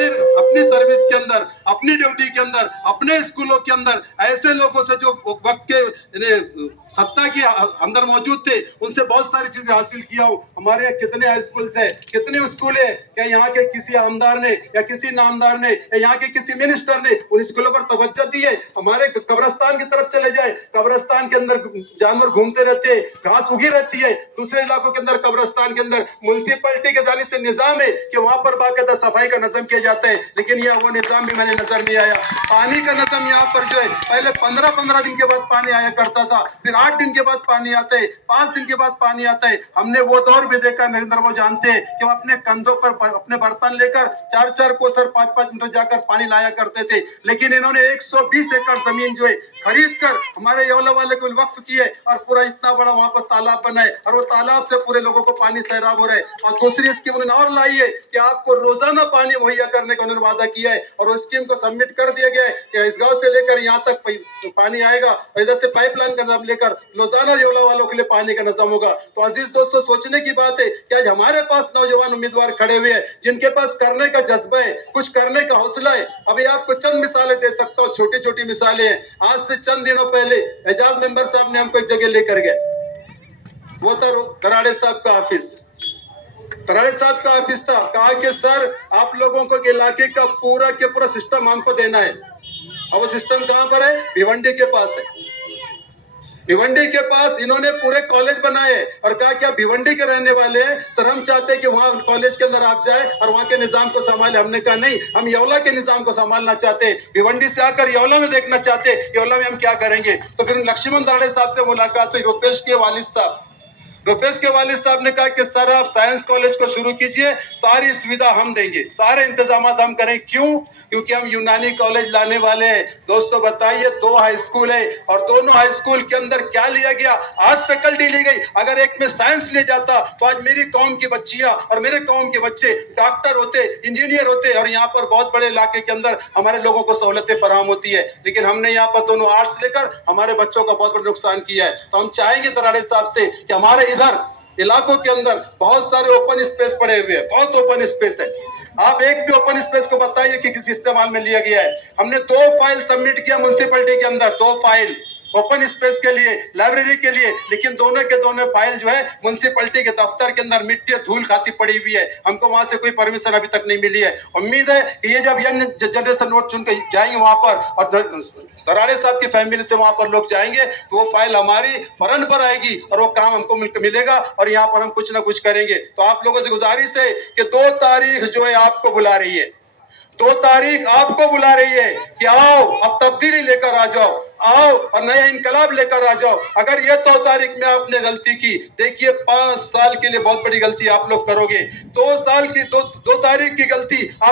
अपने अपनी सर्विस के अंदर, अपनी ड्यूटी के अंदर, अपने स्कूलों के अंदर ऐसे लोगों से जो वक्त के सत्ता के अंदर मौजूद थे, उनसे बहुत सारी चीजें हासिल किया हूँ। हमारे यहाँ कितने हाई स्कूल है, कितने स्कूल है, क्या यहाँ के किसी आमदार ने या किसी नामदार ने या यहाँ के किसी मिनिस्टर ने उन स्कूलों पर तवज्जो दी है? हमारे कब्रिस्तान की तरफ चले जाए, कब्रिस्तान के अंदर जानवर घूमते रहते हैं, घास उगी रहती है। दूसरे इलाकों के अंदर कब्रिस्तान के अंदर म्युनिसिपैलिटी के जानिब से निजाम है कि वहां पर बाकायदा सफाई का नजम किया जाता है, लेकिन यह वो निजाम भी मैंने नजर नहीं आया। पानी का नजम यहाँ पर जो है, पहले 15-15 दिन के बाद पानी आया करता था, फिर 8 दिन के बाद पानी आता है, 5 दिन के बाद पानी आता है। हमने वो दौर भी देखा, नरेंद्र वो जानते हैं कि वो अपने कंधों पर अपने बर्तन लेकर 4-4 कोसर 5-5 मीटर जाकर पानी लाया करते थे। लेकिन इन्होंने 120 एकड़ जमीन जो है खरीद कर हमारे येवला वाले को वक्फ की है और पूरा इतना बड़ा वहां पर तालाब बना है और वो तालाब से पूरे लोगों को पानी सैराब हो रहा है। और दूसरी स्कीम उन्होंने और लाई है कि आपको रोजाना पानी मुहैया करने का उन्होंने वादा किया है और उस स्कीम को सबमिट कर दिया गया है कि इस गांव से लेकर यहाँ तक पानी आएगा और इधर से पाइपलाइन का नाम लेकर रोजाना येवला वालों के लिए पानी का निजाम होगा। तो अजीज दोस्तों, सोचने की बात है कि आज हमारे पास नौजवान उम्मीदवार खड़े हुए हैं जिनके पास करने का जज्बा है, कुछ करने का हौसला है। अभी आपको चंद मिसालें दे सकता हूँ, छोटी छोटी मिसालें हैं। आज से चंद दिनों पहले एजाज मेंबर साहब ने हमको एक जगह लेकर गए, वो था कराड़े साहब का ऑफिस। कराड़े साहब का ऑफिस था, कहा कि सर आप लोगों को इलाके का पूरा के पूरा सिस्टम हमको देना है। अब वो सिस्टम कहां पर है? भिवंडी के पास है। भिवंडी के पास इन्होंने पूरे कॉलेज बनाए और कहा कि आप भिवंडी के रहने वाले हैं सर, हम चाहते हैं कि वहां कॉलेज के अंदर आप जाए और वहां के निजाम को संभाले। हमने कहा नहीं, हम येवला के निजाम को संभालना चाहते हैं, भिवंडी से आकर येवला में देखना चाहते हैं, येवला में हम क्या करेंगे। तो फिर लक्ष्मण दराड़े साहब से मुलाकात हुई, रुपेश के वालिद साहब। रुपेश के वालिद साहब ने कहा कि सर आप साइंस कॉलेज को शुरू कीजिए, सारी सुविधा हम देंगे, सारे इंतजाम हम करें। क्यों? क्योंकि हम यूनानी कॉलेज लाने वाले हैं। दोस्तों बताइए, 2 हाई स्कूल है और दोनों हाई स्कूल के अंदर क्या लिया गया? आज फैकल्टी ली गई। अगर एक में साइंस ले जाता तो आज मेरी कौम की बच्चियां और मेरे कौम के बच्चे डॉक्टर होते, इंजीनियर होते और यहाँ पर बहुत बड़े इलाके के अंदर हमारे लोगों को सहूलतें फराहम होती है। लेकिन हमने यहाँ पर दोनों आर्ट्स लेकर हमारे बच्चों का बहुत बड़ा नुकसान किया है। तो हम चाहेंगे दराड़े साहब से कि हमारे इधर इलाकों के अंदर बहुत सारे ओपन स्पेस पड़े हुए हैं, बहुत ओपन स्पेस है। आप एक भी ओपन स्पेस को बताइए कि किस इस्तेमाल में लिया गया है। हमने 2 फाइल सबमिट किया म्युनिसिपैलिटी के अंदर, 2 फाइल ओपन स्पेस के लिए, लाइब्रेरी के लिए, लेकिन दोनों के दोनों फाइल जो है म्युनिसिपैलिटी के दफ्तर के अंदर मिट्टी और धूल खाती पड़ी हुई है। हमको वहां से कोई परमिशन अभी तक नहीं मिली है। उम्मीद है कि ये जब यंग जनरेशन वोट चुन कर जाएंगे वहां पर और दराड़े साहब की फैमिली से वहां पर लोग जाएंगे तो वो फाइल हमारी फौरन पर आएगी और वो काम हमको मिलेगा और यहाँ पर हम कुछ ना कुछ करेंगे। तो आप लोगों से गुजारिश है कि 2 तारीख जो है आपको बुला रही है, 2 तारीख आपको बुला रही है कि आओ अब तब्दीली लेकर आ जाओ, आओ और नया इनकलाब लेकर आ जाओ। अगर ये 2 तारीख में आपने गलती की, देखिए 5 साल के लिए बहुत बड़ी गलती आप लोग करोगे। 2 साल की 2 तारीख की गलती आप